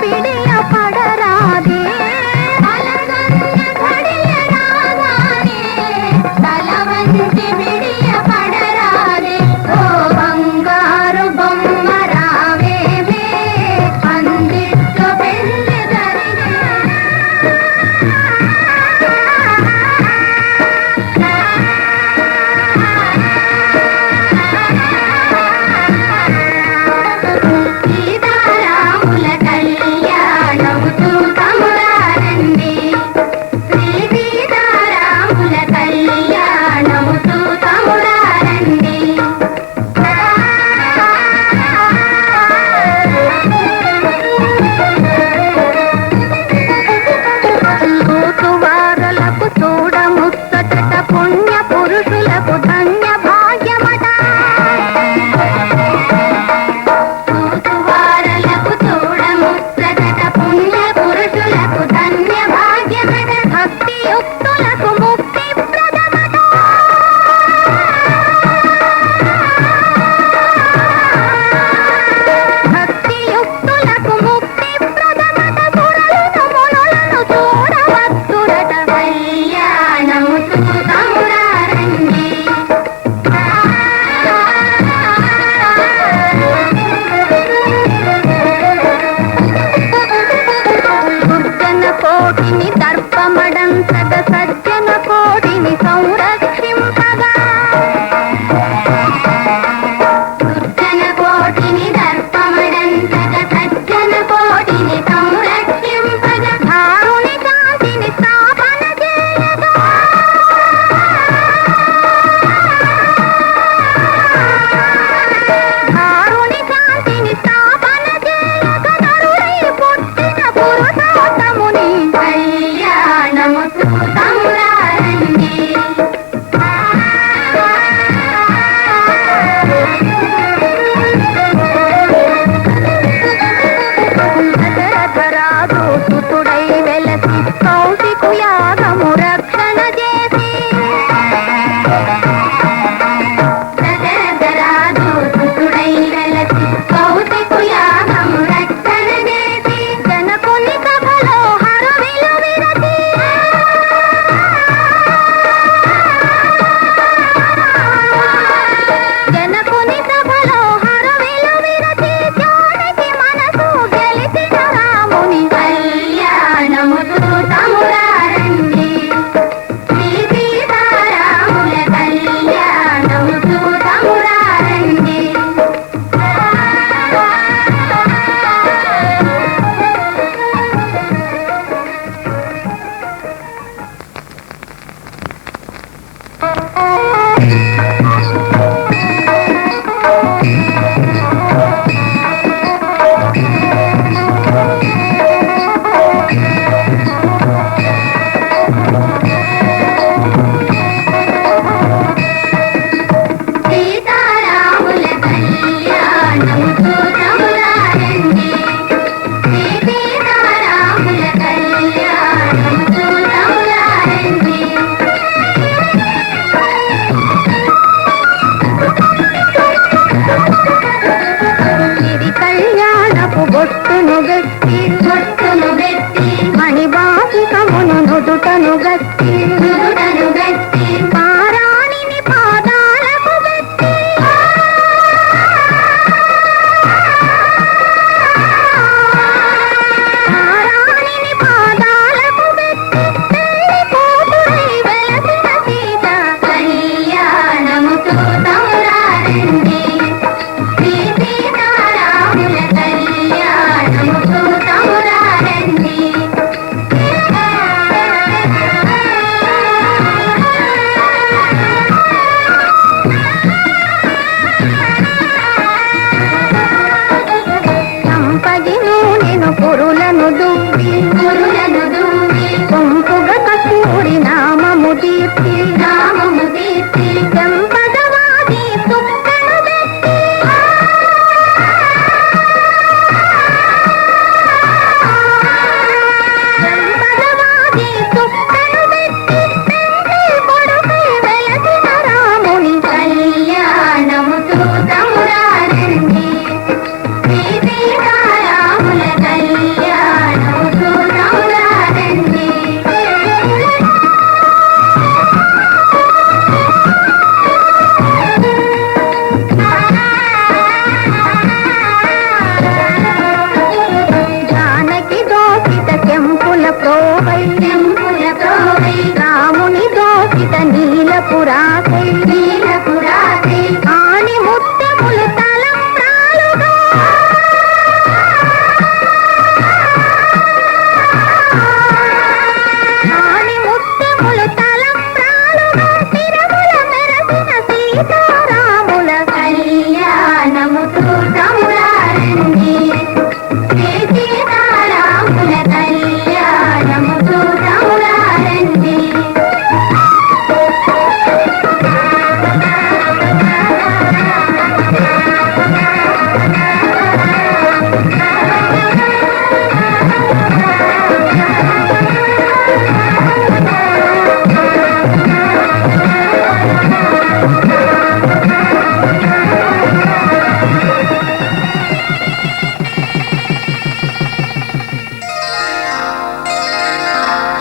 కళ్యాణము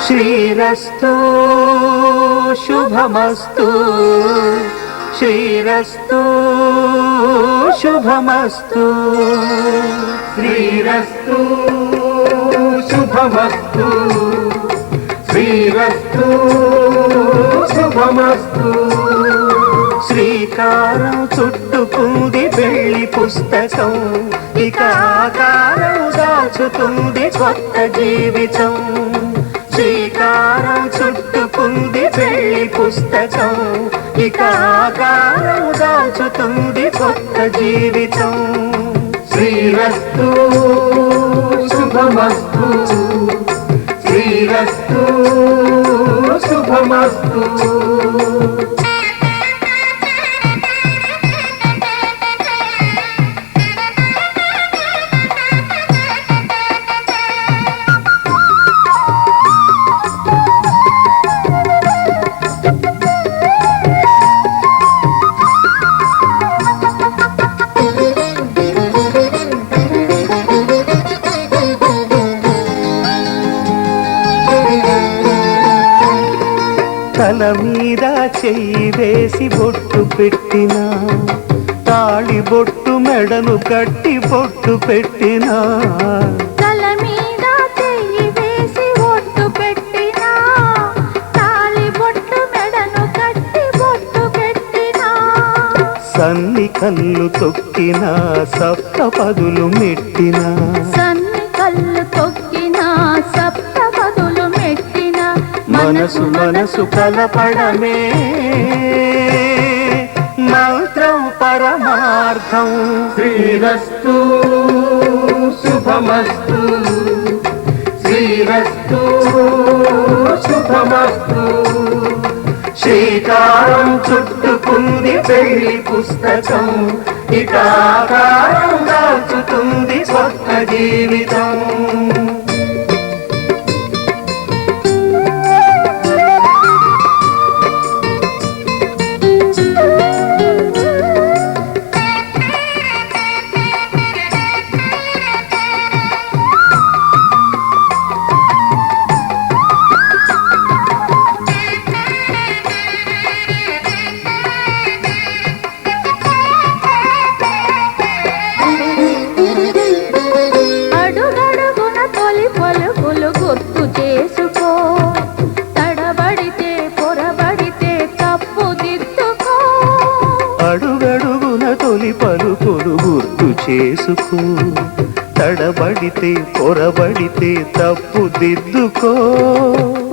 శ్రీరస్తు శుభమస్తు శ్రీరస్తు శుభమస్తు శ్రీరస్తు శుభమస్తు శ్రీరస్తు శుభమస్తు శ్రీకారం చుట్టుకుంది వెళ్లి పుస్తకం ఇక ఆకారం దాచుతుంది కొత్త జీవితం శ్రీకారం చుట్టుకుంది వెళ్లి పుస్తకం ఇక ఆకారం దాచుతుంది కొత్త జీవితం శ్రీరస్తు శుభమస్తు శ్రీరస్తు శుభమస్తు తల మీద చెయ్యి వేసి బొట్టు పెట్టినా తాళి బొట్టు మెడను కట్టి బొట్టు పెట్టినా తల మీద చెయ్యి వేసి బొట్టు పెట్టినా తాళి బొట్టు మెడను కట్టి బొట్టు పెట్టినా సన్ని కళ్ళు తొక్కినా సప్తపదులు మెట్టినా సన్ని కళ్ళు తొక్కినా సప్తపదులు మెట్టినా మనసు మనసు కలపడమే మంత్రం పరమార్థం శ్రీరస్తు శుభమస్తు శ్రీరస్తు శుభమస్తు శ్రీకారం చుట్టుకుంది పెళ్లి పుస్తకం ఇక ఆకారం దాచుతుంది కొత్త జీవితం చేసుకో తడబడితే పొరబడితే తప్పు దిద్దుకో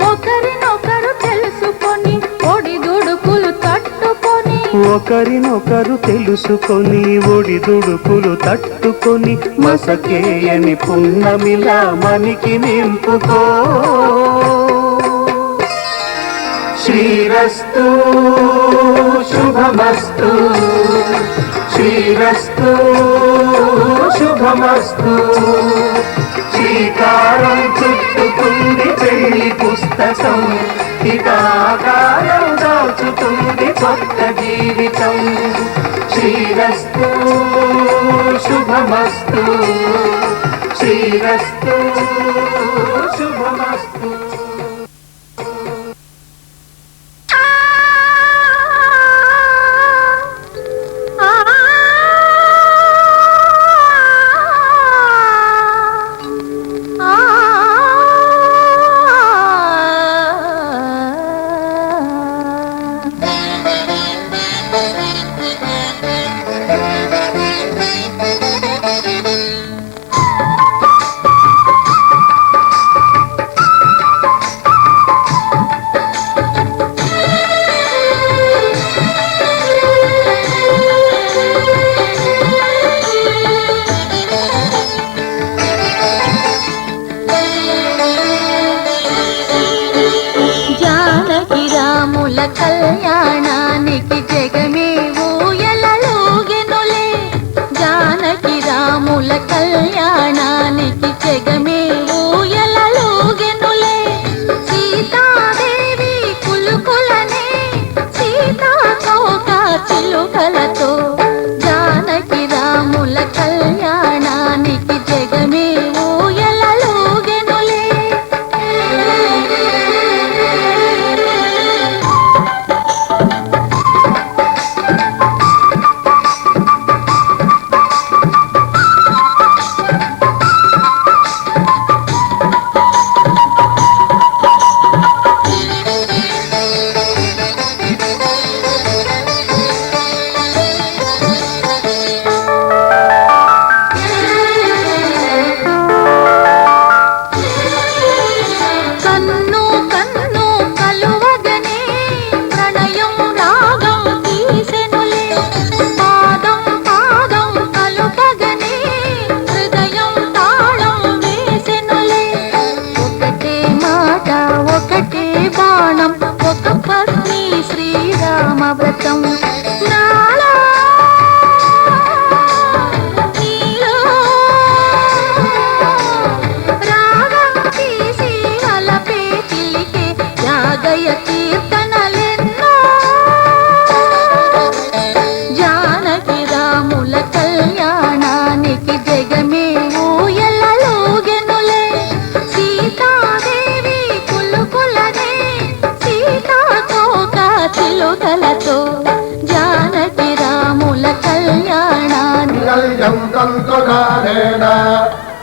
ఒకరినొకరు తెలుసుకొని ఒడిదుడుకులు తట్టుకొని ఒకరినొకరు తెలుసుకొని ఒడిదుడుకులు తట్టుకొని మసకేయని పున్నమిలా మనికి నింపుకో శ్రీరస్తు శుభమస్తు శ్రీరస్తు శుభమస్తు శ్రీకారం చుట్టుకుంది పెళ్లి పుస్తకం ఇక ఆకారం దాచుతుంది కొత్త జీవితం శ్రీరస్తు శుభమస్తు శ్రీరస్తు శుభమస్తు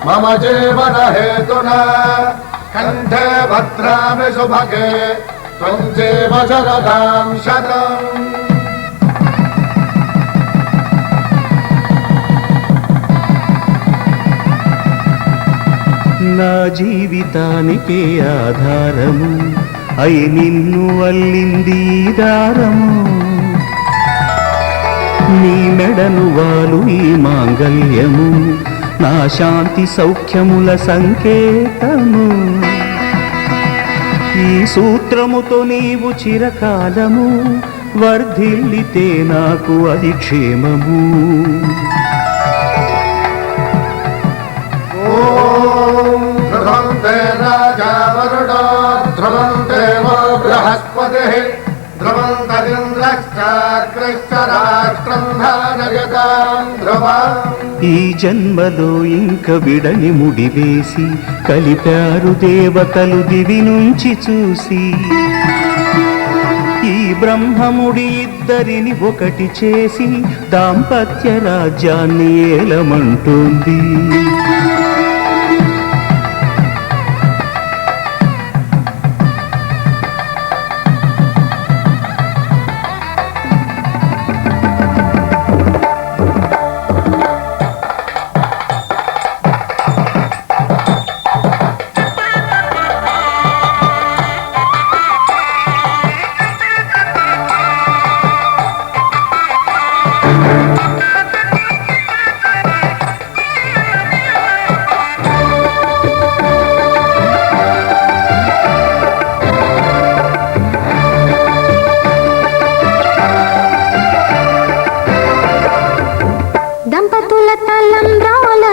मम जीवन हेतुना कंठे भद्रामि सुभगे त्वं जीव शरदां शतम् నా జీవితానికే ఆధారము అయి నిన్ను అల్లింది ఈ దారము నీ మెడను వాలు ఈ మాంగల్యము నా శాంతి సౌఖ్యముల సంకేతము ఈ సూత్రముతో నీవు చిరకాలము వర్ధిల్లితే నాకు అది క్షేమము राजा वरुणो ध्रुवं देवो बृहस्पतिः ध्रुवं तदिन्द्रश्चाग्निश्च राष्ट्रं धारयतां ध्रुवम् ఈ జన్మలో ఇంక విడని ముడివేసి కలిపారు దేవతలు దివి నుంచి చూసి ఈ బ్రహ్మముడి ఇద్దరిని ఒకటి చేసి దాంపత్య రాజ్యాన్ని ఏలమంటోంది దంపతుల తలంబ్రాల